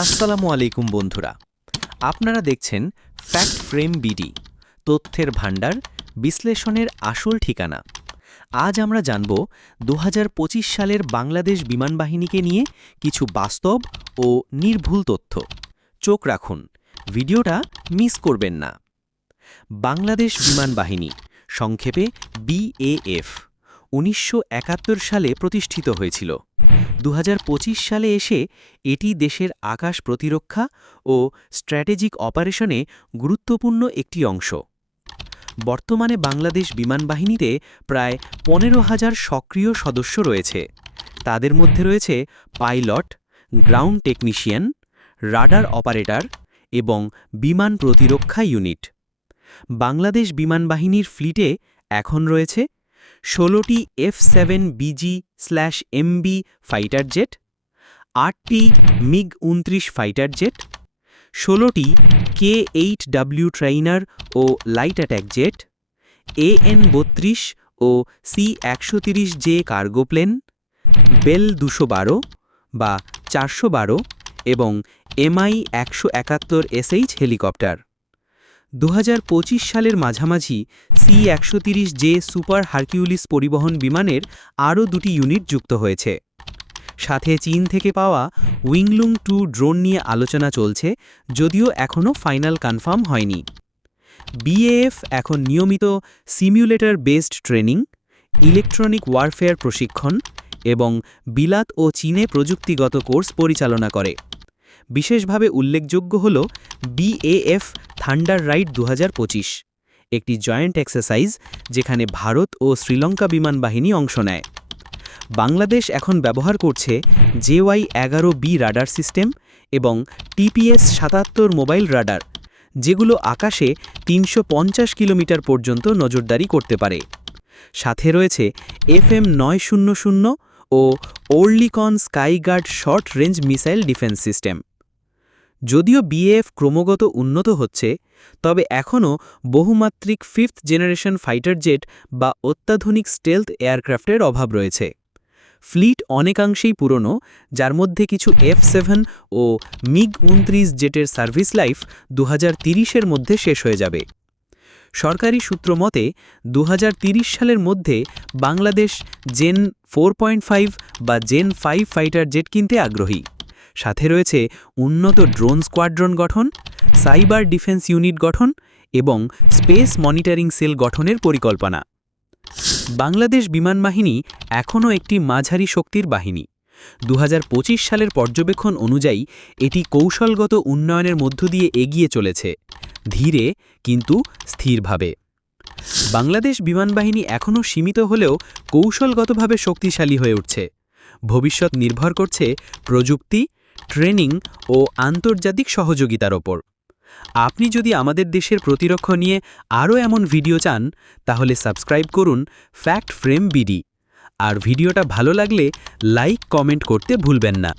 আসসালামু আলাইকুম বন্ধুরা। আপনারা দেখছেন ফ্যাক্ট ফ্রেম বিডি তথ্যের ভাণ্ডার, বিশ্লেষণের আসল ঠিকানা। আজ আমরা জানব দু হাজার পঁচিশ সালের বাংলাদেশ বিমান বাহিনীকে নিয়ে কিছু বাস্তব ও নির্ভুল তথ্য। চোখ রাখুন, ভিডিওটা মিস করবেন না। বাংলাদেশ বিমান বাহিনী, সংক্ষেপে বিএএফ উনিশশো একাত্তর সালে প্রতিষ্ঠিত হয়েছিল। দু হাজার পঁচিশ সালে এসে এটি দেশের আকাশ প্রতিরক্ষা ও স্ট্র্যাটেজিক অপারেশনে গুরুত্বপূর্ণ একটি অংশ। বর্তমানে বাংলাদেশ বিমান বাহিনীতে প্রায় পনেরো হাজার সক্রিয় সদস্য রয়েছে। তাদের মধ্যে রয়েছে pilot, ground technician, radar operator এবং বিমান প্রতিরক্ষা ইউনিট। বাংলাদেশ বিমান বাহিনীর ফ্লিটে এখন রয়েছে ষোলোটি F seven BG slash MB fighter jet, আটটি মিগ উনত্রিশ ফাইটার জেট, ষোলোটি কে এইট ডাব্লিউ ট্রেইনার ও লাইট অ্যাট্যাক জেট এএন বত্রিশ ও সি একশো তিরিশ জে কার্গো প্লেন, বেল দুশো বারো বা চারশো বারো এবং এমআই একশো একাত্তর এসএইচ হেলিকপ্টার। দু হাজার পঁচিশ সালের মাঝামাঝি সি একশো জে সুপার হারকিউলিস পরিবহন বিমানের আরও দুটি ইউনিট যুক্ত হয়েছে। সাথে চীন থেকে পাওয়া উইংলুং টু ড্রোন নিয়ে আলোচনা চলছে, যদিও এখনও ফাইনাল কনফার্ম হয়নি। বিএএফ এখন নিয়মিত simulator based training, electronic warfare প্রশিক্ষণ এবং বিলাত ও চীনে প্রযুক্তিগত কোর্স পরিচালনা করে। বিশেষভাবে উল্লেখযোগ্য হল বিএএফ থান্ডার রাইড দু হাজার পঁচিশ, একটি জয়েন্ট এক্সারসাইজ যেখানে ভারত ও শ্রীলঙ্কা বিমান বাহিনী অংশ নেয়। বাংলাদেশ এখন ব্যবহার করছে জেওয়াই এগারো বি রাডার সিস্টেম এবং টিপিএস সাতাত্তর মোবাইল রাডার, যেগুলো আকাশে তিনশো পঞ্চাশ কিলোমিটার পর্যন্ত নজরদারি করতে পারে। সাথে রয়েছে এফএম নয় শূন্য শূন্য ও Oerlikon Skyguard short range missile defence system. যদিও বিএএফ ক্রমাগত উন্নত হচ্ছে, তবে এখনও বহুমাত্রিক ফিফথ জেনারেশন ফাইটার জেট বা অত্যাধুনিক স্টেলথ এয়ারক্রাফটের অভাব রয়েছে। ফ্লিট অনেকাংশেই পুরনো, যার মধ্যে কিছু এফ সেভেন ও মিগ উনত্রিশ জেটের সার্ভিস লাইফ দু এর মধ্যে শেষ হয়ে যাবে। সরকারি সূত্র মতে দু সালের মধ্যে বাংলাদেশ জেন ফোর বা জেন ফাইভ ফাইটার জেট কিনতে আগ্রহী। সাথে রয়েছে উন্নত ড্রোন স্কোয়াড্রন গঠন, সাইবার ডিফেন্স ইউনিট গঠন এবং স্পেস মনিটরিং সেল গঠনের পরিকল্পনা। বাংলাদেশ বিমান বাহিনী এখনও একটি মাঝারি শক্তির বাহিনী। দু হাজার পঁচিশ সালের পর্যবেক্ষণ অনুযায়ী এটি কৌশলগত উন্নয়নের মধ্য দিয়ে এগিয়ে চলেছে, ধীরে কিন্তু স্থিরভাবে। বাংলাদেশ বিমান বাহিনী এখনও সীমিত হলেও কৌশলগতভাবে শক্তিশালী হয়ে উঠছে। ভবিষ্যৎ নির্ভর করছে প্রযুক্তি ট্রেনিং ও আন্তর্জাতিক সহযোগিতার ওপর। আপনি যদি আমাদের দেশের প্রতিরক্ষা নিয়ে আরও এমন ভিডিও চান, তাহলে সাবস্ক্রাইব করুন ফ্যাক্ট ফ্রেম বিডি আর ভিডিওটা ভালো লাগলে লাইক, কমেন্ট করতে ভুলবেন না।